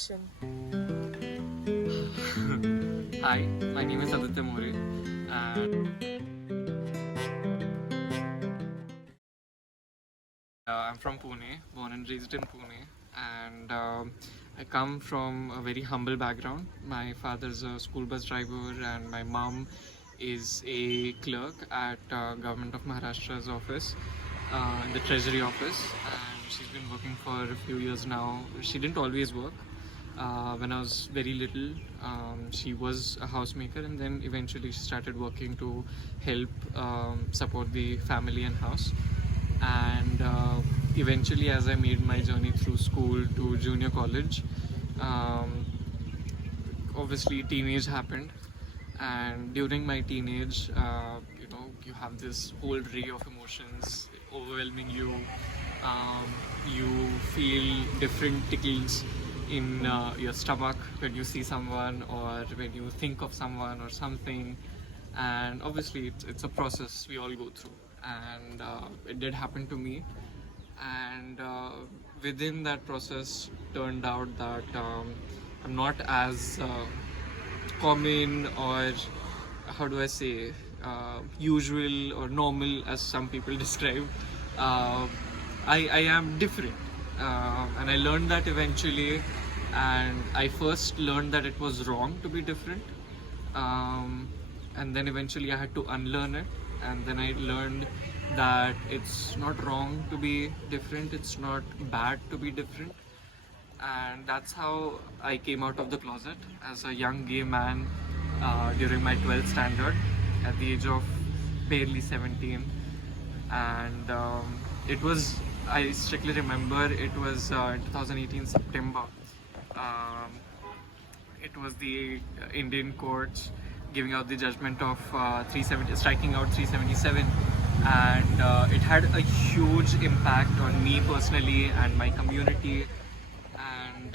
Hi, my name is Aditya More, and I'm from Pune, born and raised in Pune, and I come from a very humble background. My father's a school bus driver, and my mom is a clerk at Government of Maharashtra's office, in the Treasury office, and she's been working for a few years now. She didn't always work. When I was very little, she was a housemaker, and then eventually she started working to help support the family and house. And eventually, as I made my journey through school to junior college, um, obviously teenage happened, and during my teenage, you have this whole array of emotions overwhelming you. um, you feel different tickles in your stomach when you see someone or when you think of someone or something, and obviously it's a process we all go through, and it did happen to me. And within that process turned out that I'm not as common, or how do I say, usual or normal as some people describe. uh, I am different, and I learned that eventually. And I first learned that it was wrong to be different, um, and then eventually I had to unlearn it. And then I learned that it's not wrong to be different, it's not bad to be different. And that's how I came out of the closet as a young gay man during my 12th standard at the age of barely 17. And it was, I strictly remember, it was in 2018 September. Um, it was the Indian courts giving out the judgment of 370, striking out 377, and it had a huge impact on me personally and my community. And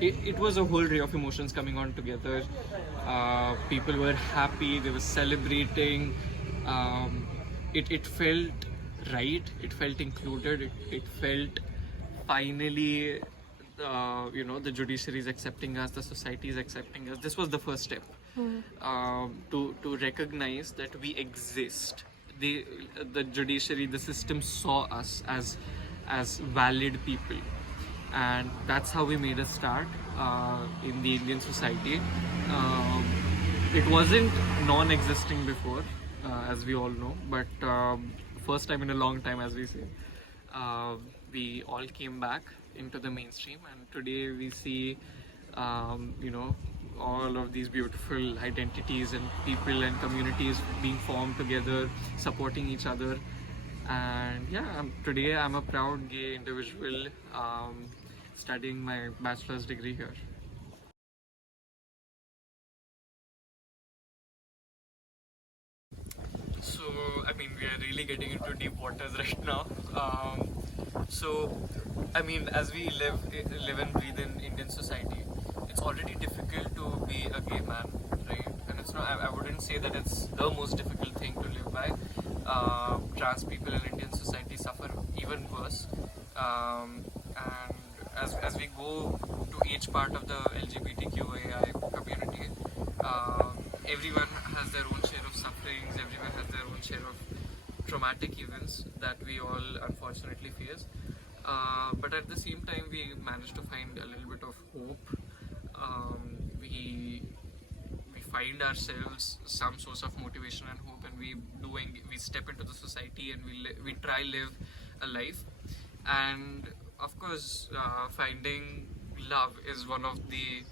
it was a whole array of emotions coming on together. People were happy, they were celebrating. Um, it felt right, it felt included, it felt finally, the judiciary is accepting us, the society is accepting us. This was the first step, to recognize that we exist. The judiciary, the system saw us as valid people, and that's how we made a start in the Indian society. Um, it wasn't non-existing before, as we all know, but first time in a long time, as we say, uh, we all came back into the mainstream, and today we see, all of these beautiful identities and people and communities being formed together, supporting each other. And yeah, today I'm a proud gay individual, studying my bachelor's degree here. So, I mean, we are really getting into deep waters right now. So, I mean, as we live and breathe in Indian society, it's already difficult to be a gay man, right? And it's not. I wouldn't say that it's the most difficult thing to live by. Trans people in Indian society suffer even worse. And as we go to each part of the LGBTQAI community, everyone has their own share of sufferings, everyone has their own share of traumatic events that we all unfortunately face. But at the same time, we managed to find a little bit of hope. We find ourselves some source of motivation and hope, and we step into the society, and we try live a life. And of course, finding love is one of the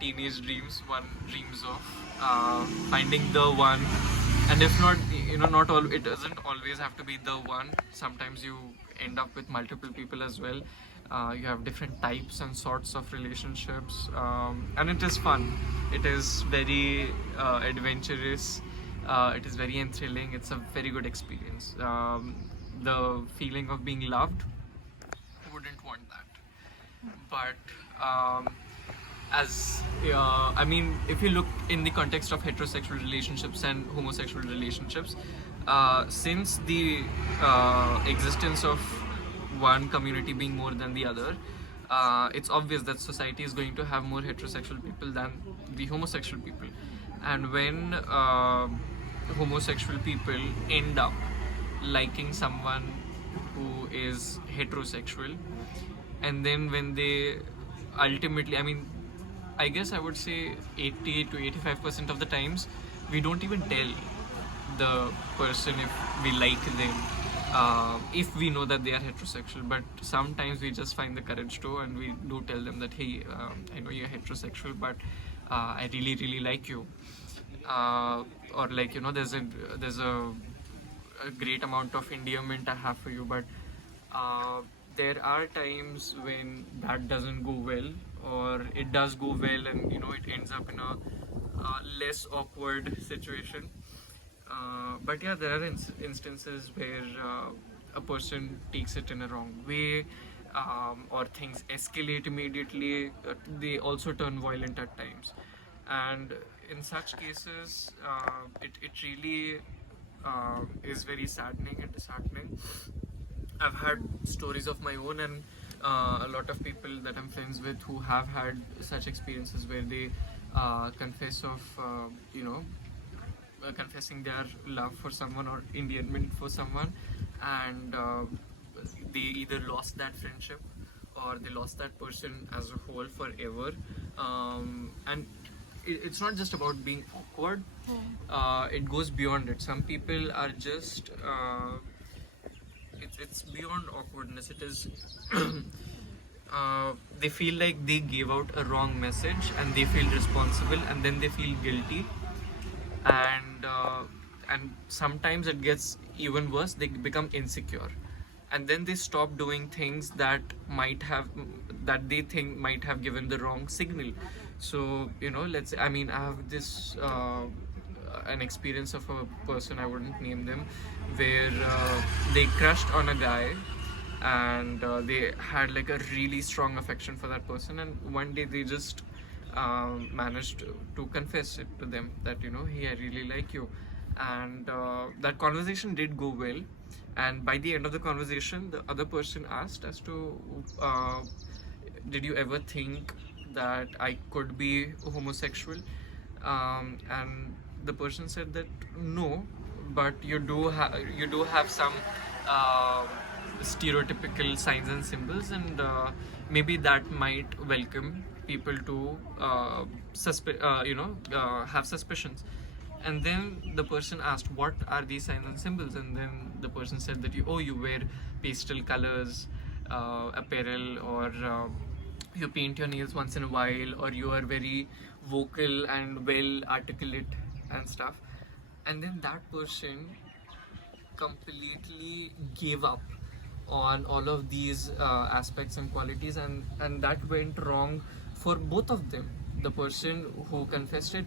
teenage dreams one dreams of, finding the one. And if not, not all, it doesn't always have to be the one. Sometimes you end up with multiple people as well. You have different types and sorts of relationships, and it is fun, it is very adventurous, it is very thrilling, it's a very good experience. The feeling of being loved, I wouldn't want that. But as I mean, if you look in the context of heterosexual relationships and homosexual relationships, since the existence of one community being more than the other, it's obvious that society is going to have more heterosexual people than the homosexual people. And when homosexual people end up liking someone who is heterosexual, and then when they ultimately, I mean, I guess I would say 80 to 85% of the times we don't even tell the person if we like them, if we know that they are heterosexual. But sometimes we just find the courage to, and we do tell them that, hey, I know you're heterosexual, but I really really like you, or like, you know, there's a great amount of endearment I have for you. But uh, there are times when that doesn't go well, or it does go well, and you know, it ends up in a less awkward situation. But yeah, there are instances where a person takes it in a wrong way, or things escalate immediately. They also turn violent at times, and in such cases, it really is very saddening and disheartening. I've had stories of my own, and a lot of people that I'm friends with who have had such experiences where they confess of, confessing their love for someone or endearment for someone, and they either lost that friendship or they lost that person as a whole forever. And it's not just about being awkward, it goes beyond it. Some people are just it's beyond awkwardness. It is they feel like they gave out a wrong message and they feel responsible, and then they feel guilty, and sometimes it gets even worse. They become insecure, and then they stop doing things that they think might have given the wrong signal. So, you know, let's say, I mean, I have this an experience of a person, I wouldn't name them, where they crushed on a guy, and they had like a really strong affection for that person, and one day they just managed to confess it to them that, you know, hey, I really like you. And that conversation did go well, and by the end of the conversation, the other person asked as to, did you ever think that I could be homosexual? And the person said that no, but you do have some uh, stereotypical signs and symbols, and maybe that might welcome people to have suspicions. And then the person asked, what are these signs and symbols? And then the person said that you wear pastel colors apparel, or you paint your nails once in a while, or you are very vocal and well articulate and stuff. And then that person completely gave up on all of these aspects and qualities, and that went wrong for both of them. The person who confessed it,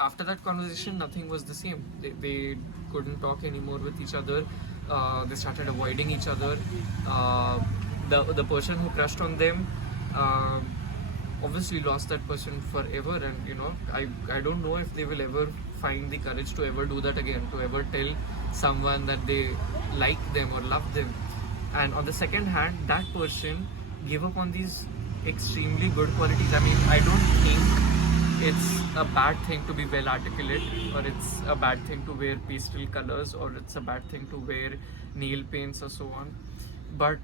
after that conversation, nothing was the same. They couldn't talk anymore with each other. They started avoiding each other. The person who crushed on them uh, obviously lost that person forever, and you know, I don't know if they will ever find the courage to ever do that again, to ever tell someone that they like them or love them. And on the second hand, that person gave up on these extremely good qualities. I mean, I don't think it's a bad thing to be well articulate, or it's a bad thing to wear pastel colors, or it's a bad thing to wear nail paints or so on. But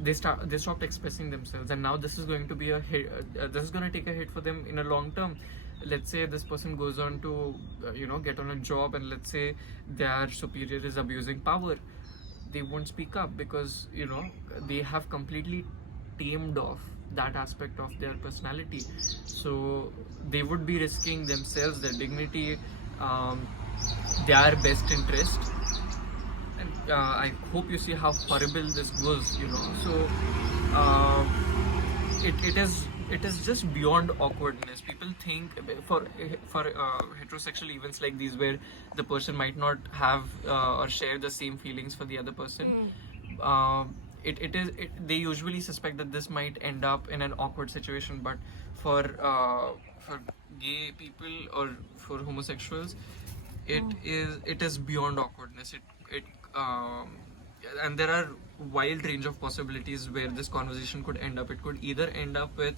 they stopped expressing themselves, and now this is going to be a hit. This is going to take a hit for them in a long term. Let's say this person goes on to get on a job, and let's say their superior is abusing power. They won't speak up because they have completely tamed off that aspect of their personality. So they would be risking themselves, their dignity, their best interest. And I hope you see how horrible this goes. So it is just beyond awkwardness. People think for heterosexual events like these, where the person might not have or share the same feelings for the other person. They usually suspect that this might end up in an awkward situation, but for gay people or for homosexuals, it is beyond awkwardness. It and there are wild range of possibilities where this conversation could end up. It could either end up with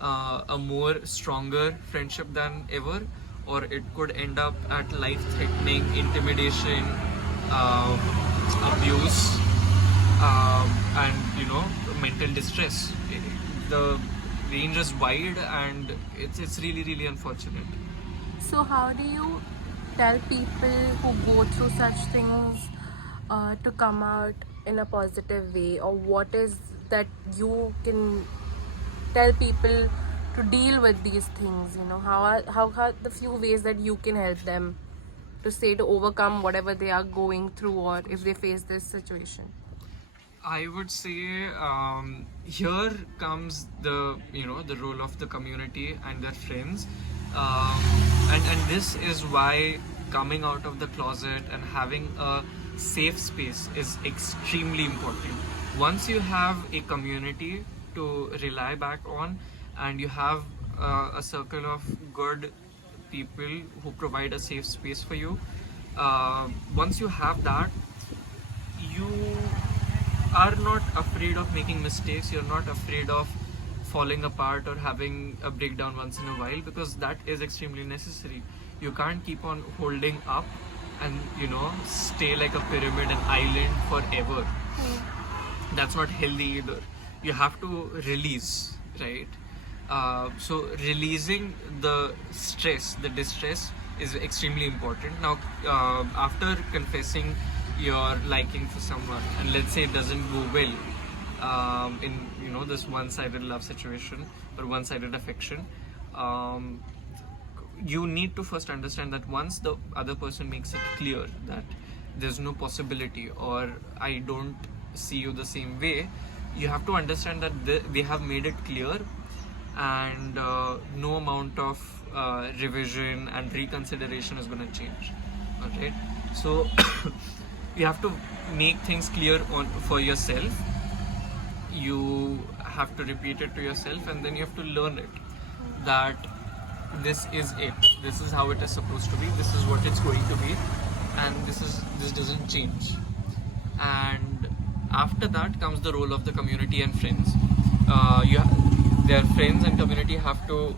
a more stronger friendship than ever, or it could end up at life-threatening intimidation, uh, abuse, and mental distress. The range is wide, and it's really unfortunate. So, how do you tell people who go through such things to come out in a positive way, or what is that you can tell people to deal with these things? How the few ways that you can help them to say to overcome whatever they are going through, or if they face this situation. I would say here comes the role of the community and their friends, um, and this is why coming out of the closet and having a safe space is extremely important. Once you have a community to rely back on, and you have a circle of good people who provide a safe space for you, once you have that, you are not afraid of making mistakes. You're not afraid of falling apart or having a breakdown once in a while, because that is extremely necessary. You can't keep on holding up and stay like a pyramid, an island forever. That's not healthy either. You have to release, right? So releasing the stress, the distress, is extremely important. Now, after confessing your liking for someone, and let's say it doesn't go well, in this one-sided love situation or one-sided affection, you need to first understand that once the other person makes it clear that there's no possibility, or I don't see you the same way, you have to understand that they have made it clear, and no amount of revision and reconsideration is going to change. All right, so you have to make things clear for yourself. You have to repeat it to yourself, and then you have to learn it, that this is it, this is how it is supposed to be, this is what it's going to be, and this doesn't change. And after that comes the role of the community and friends. Their friends and community have to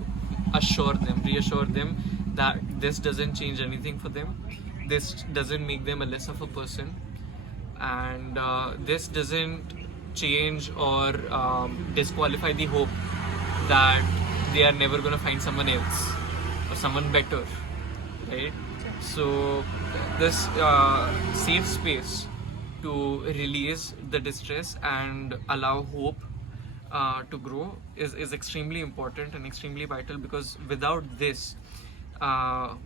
reassure them that this doesn't change anything for them, this doesn't make them a less of a person, and this doesn't change or disqualify the hope that they are never going to find someone else or someone better, right? So this safe space to release the distress and allow hope to grow is extremely important and extremely vital, because without this,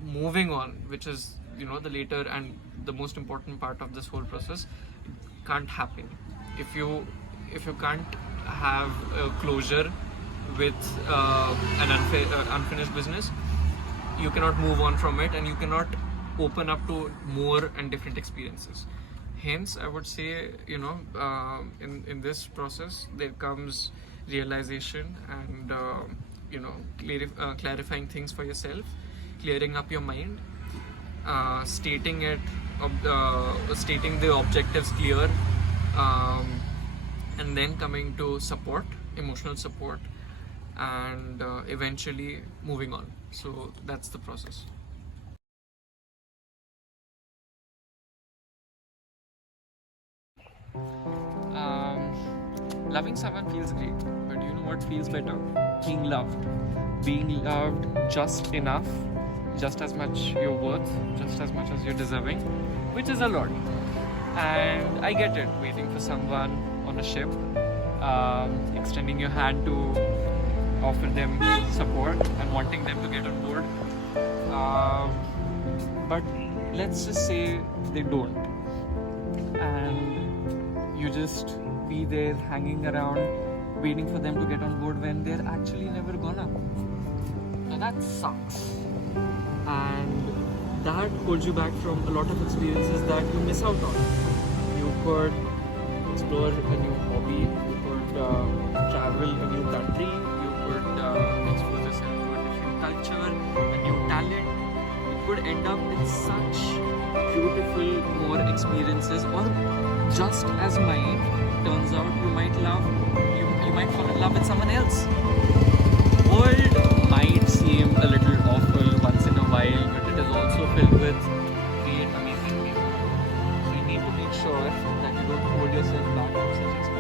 moving on, which is the later and the most important part of this whole process, can't happen. If you can't have a closure with an unfinished business, you cannot move on from it, and you cannot open up to more and different experiences. Hence, I would say, in this process, there comes realization and clarifying things for yourself, clearing up your mind, stating the objectives clear, and then coming to support, emotional support, and eventually moving on. So that's the process. Loving someone feels great, but you know what feels better? Being loved. Being loved just enough, just as much you're worth, just as much as you're deserving, which is a lot. And I get it, waiting for someone on a ship, extending your hand to offer them support and wanting them to get on board. But let's just say they don't, and you just be there hanging around waiting for them to get on board when they're actually never gonna. Now that sucks, and that holds you back from a lot of experiences that you miss out on. You could explore a new hobby, you could travel a new country, you could expose yourself to a different culture, a new talent. You could end up with such beautiful more experiences, or just as mine, turns out you might fall in love with someone else. World might seem a little awful once in a while, but it is also filled with great, amazing people. So you need to make sure that you don't hold yourself back from such experiences.